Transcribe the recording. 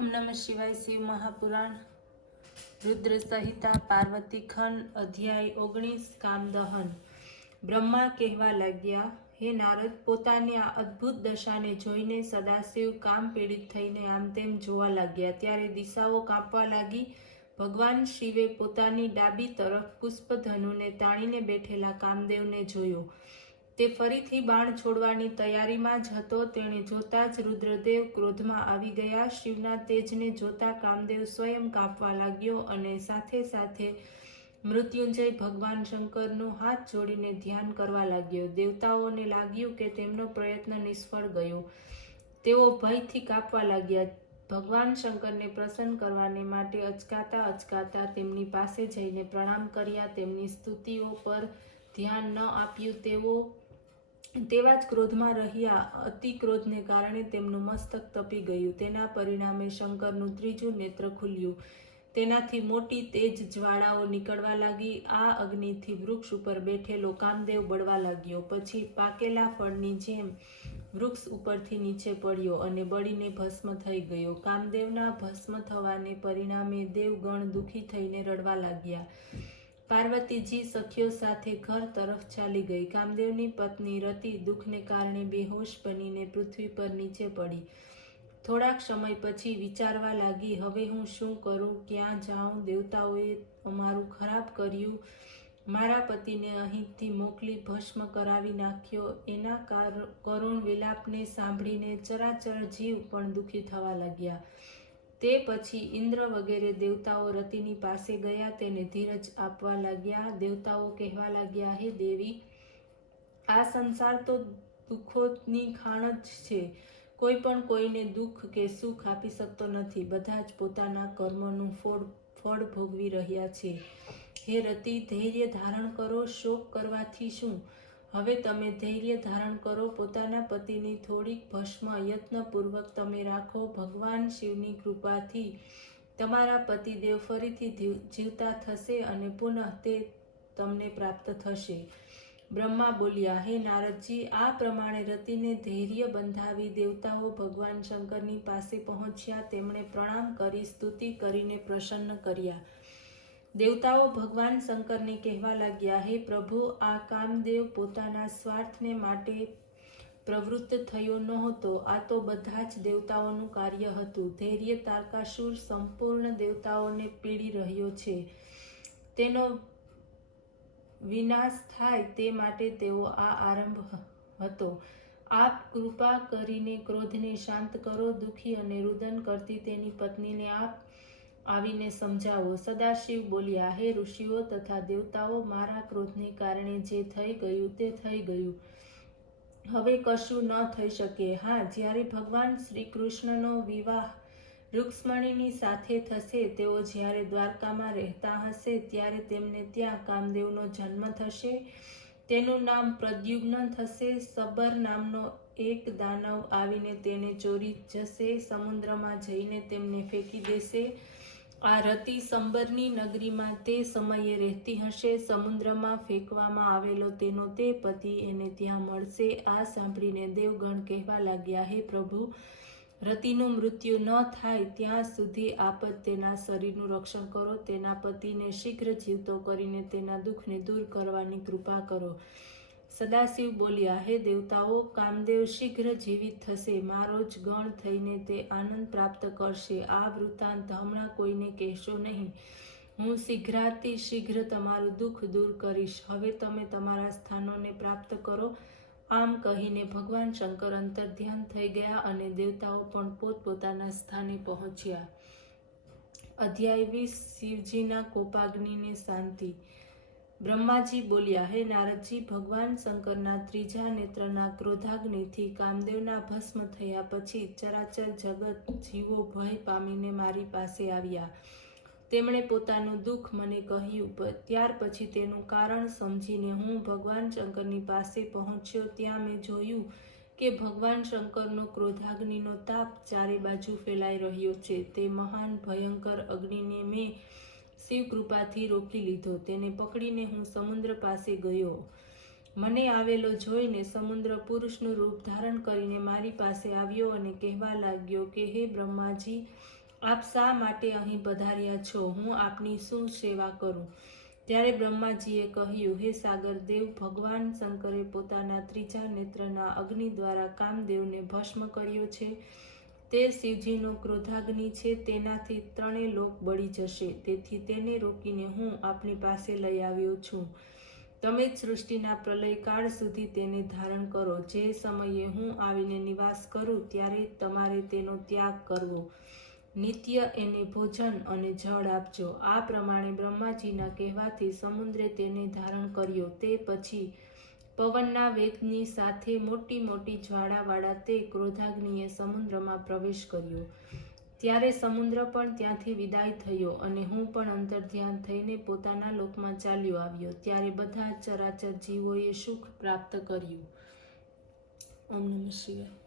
ओम नमः शिवाय। शिव महापुराण रुद्र संहिता पार्वती खंड अध्याय 19 कामदहन। ब्रह्मा कहेवा लाग्या, हे नारद, पोतानी आ अद्भुत दशाने जोईने सदाशिव काम पीड़ित थईने आम तेम जोवा लाग्या। त्यारे दिशाओ कांपवा लागी। भगवान शिवे पोतानी डाबी तरफ पुष्पधनुने ताणीने बेठेला कामदेवने जोयो। તે ફરીથી બાણ છોડવાની તૈયારીમાં જ હતો। તેણે જોતા જ રુદ્રદેવ ક્રોધમાં આવી ગયા। શિવના તેજને જોતા કામદેવ સ્વયં કાંપવા લાગ્યો અને સાથે સાથે મૃત્યુંજય ભગવાન શંકરનો હાથ જોડીને ધ્યાન કરવા લાગ્યો। દેવતાઓને લાગ્યું કે તેમનો પ્રયત્ન નિષ્ફળ ગયો। તેઓ ભયથી કાંપવા લાગ્યા। ભગવાન શંકરને પ્રસન્ન કરવાને માટે અચકાતા તેમની પાસે જઈને પ્રણામ કર્યા। તેમની સ્તુતિઓ પર ધ્યાન ન આપ્યું। તેવા જ ક્રોધમાં રહ્યા। અતિ ક્રોધને કારણે તેમનું મસ્તક તપી ગયું। તેના પરિણામે શંકરનું ત્રીજું નેત્ર ખુલ્યું। તેનાથી મોટી તેજ જ્વાળાઓ નીકળવા લાગી। આ અગ્નિથી વૃક્ષ ઉપર બેઠેલો કામદેવ બળવા લાગ્યો। પછી પાકેલા ફળની જેમ વૃક્ષ ઉપરથી નીચે પડ્યો અને બળીને ભસ્મ થઈ ગયો। કામદેવના ભસ્મ થવાને પરિણામે દેવગણ દુઃખી થઈને રડવા લાગ્યા। પાર્વતીજી સખીઓ સાથે ઘર તરફ ચાલી ગઈ। કામદેવની પત્ની રતિ દુઃખને કારણે બેહોશ બનીને પૃથ્વી પર નીચે પડી। થોડાક સમય પછી વિચારવા લાગી, હવે હું શું કરું, ક્યાં જાઉં? દેવતાઓએ અમારું ખરાબ કર્યું। મારા પતિને અહીંથી મોકલી ભસ્મ કરાવી નાખ્યો। એના કરુણ વિલાપને સાંભળીને ચરાચર જીવ પણ દુઃખી થવા લાગ્યા। તે પછી ઇન્દ્ર વગેરે દેવતાઓ રતિની પાસે ગયા, તેને ધીરજ આપવા લાગ્યા। દેવતાઓ કહેવા લાગ્યા, હે દેવી, આ સંસાર તો દુઃખોની ખાણ જ છે। કોઈ પણ કોઈને દુઃખ કે સુખ આપી શકતો નથી। બધા જ પોતાના કર્મનું ફળ ભોગવી રહ્યા છે। હે રતિ, ધૈર્ય ધારણ કરો। શોક કરવાથી શું? હવે તમે ધૈર્ય ધારણ કરો। પોતાના પતિની થોડીક ભસ્મ યત્નપૂર્વક તમે રાખો। ભગવાન શિવની કૃપાથી તમારા પતિદેવ ફરીથી જીવતા થશે અને પુનઃ તે તમને પ્રાપ્ત થશે। બ્રહ્મા બોલ્યા, હે નારદજી, આ પ્રમાણે રતિને ધૈર્ય બંધાવી દેવતાઓ ભગવાન શંકરની પાસે પહોંચ્યા। તેમણે પ્રણામ કરી સ્તુતિ કરીને પ્રસન્ન કર્યા। દેવતાઓ ભગવાન શંકરને કહેવા લાગ્યા, હે પ્રભુ, આ કામદેવ પોતાના સ્વાર્થને માટે પ્રવૃત્ત થયો નહોતો। આ તો બધા જ દેવતાઓનું કાર્ય હતું। ધૈર્ય તારકાસુર સંપૂર્ણ દેવતાઓને પીડી રહ્યો છે। તેનો વિનાશ થાય તે માટે તેઓ આ આરંભ હતો। આપ કૃપા કરીને ક્રોધને શાંત કરો। દુઃખી અને રુદન કરતી તેની પત્નીને આપ આવીને સમજાવો। સદાશિવ બોલ્યા, હે ઋષિઓ તથા દેવતાઓ, મારા ક્રોધને કારણે જે થઈ ગયું તે થઈ ગયું। હવે કશું ન થઈ શકે। હા, જ્યારે ભગવાન શ્રી કૃષ્ણનો વિવાહ રૂક્ષ્મણીની સાથે થશે, તેઓ જ્યારે દ્વારકામાં રહેતા હશે, ત્યારે તેમને ત્યાં કામદેવનો જન્મ થશે। તેનું નામ પ્રદ્યુમ્ન થશે। સબર નામનો એક દાનવ આવીને તેને ચોરી જશે। સમુદ્રમાં જઈને તેમને ફેંકી દેશે। આ રતિ સંબરની નગરીમાં તે સમયે રહેતી હશે। સમુદ્રમાં ફેંકવામાં આવેલો તેનો તે પતિ એને ત્યાં મળશે। આ સાંભળીને દેવગણ કહેવા લાગ્યા, હે પ્રભુ, રતિનું મૃત્યુ ન થાય ત્યાં સુધી આપ તેના શરીરનું રક્ષણ કરો। તેના પતિને શીઘ્ર જીવતો કરીને તેના દુઃખને દૂર કરવાની કૃપા કરો। સદાશિવ બોલ્યા, હે દેવતાઓ, કામદેવ શીઘ્ર જીવિત થશે। મારો જ ગણ થઈને તે આનંદ પ્રાપ્ત કરશે। આ વૃત્તાંત હમણાં કોઈને કહેશો નહીં। હું શીઘ્રાતિશીઘ્ર તમારું દુઃખ દૂર કરીશ। હવે તમે તમારા સ્થાનોને પ્રાપ્ત કરો। આમ કહીને ભગવાન શંકર અંતર્ધ્યાન થઈ ગયા અને દેવતાઓ પણ પોતપોતાના સ્થાને પહોંચ્યા। અધ્યાય 20 શિવજીના કોપાગ્નિને શાંતિ। બ્રહ્માજી બોલ્યા, હે નારદજી, ભગવાન શંકરના ત્રીજા નેત્રના ક્રોધાગ્નિથી કામદેવના ભસ્મ થયા પછી ચરાચર જગત જીવો ભય પામીને મારી પાસે આવ્યા। તેમણે પોતાનું દુઃખ મને કહ્યું। ત્યાર પછી તેનું કારણ સમજીને હું ભગવાન શંકરની પાસે પહોંચ્યો। ત્યાં મેં જોયું કે ભગવાન શંકરનો ક્રોધાગ્નિનો તાપ ચારે બાજુ ફેલાઈ રહ્યો છે। તે મહાન ભયંકર અગ્નિને મેં શિવ કૃપાથી રોકી લીધો। તેને પકડીને હું સમુદ્ર પાસે ગયો। મને આવેલો જોઈને સમુદ્ર પુરુષનું રૂપ ધારણ કરીને મારી પાસે આવ્યો અને કહેવા લાગ્યો કે હે બ્રહ્માજી, આપ શા માટે અહીં પધાર્યા છો? હું આપની શું સેવા કરું? ત્યારે બ્રહ્માજીએ કહ્યું, હે સાગર દેવ, ભગવાન શંકરે પોતાના ત્રીજા નેત્રના અગ્નિ દ્વારા કામદેવને ભસ્મ કર્યો છે. તે શિવજીનો ક્રોધાગ્નિ છે, તેનાથી ત્રણેય લોક બળી જશે. તેથી તેને રોકીને હું આપની પાસે લઈ આવ્યો છું. તમે જ સૃષ્ટિના પ્રલયકાળ સુધી તેને ધારણ કરો. જે સમયે હું આવીને નિવાસ કરું ત્યારે તમારે તેનો ત્યાગ કરવો. નિત્ય એને ભોજન અને જળ આપજો. આ પ્રમાણે બ્રહ્માજીના કહેવાથી સમુદ્રે તેને ધારણ કર્યો. તે પછી પવનના વેગની સાથે મોટી મોટી જ્વાળાવાળા તે ક્રોધાગ્નિએ સમુદ્રમાં પ્રવેશ કર્યો. ત્યારે સમુદ્ર પણ ત્યાંથી વિદાય થયો અને હું પણ અંતર્ધ્યાન થઈને પોતાના લોકમાં ચાલ્યો આવ્યો. ત્યારે બધા ચરાચર જીવોએ સુખ પ્રાપ્ત કર્યું. ઓમ નમઃ શિવાય.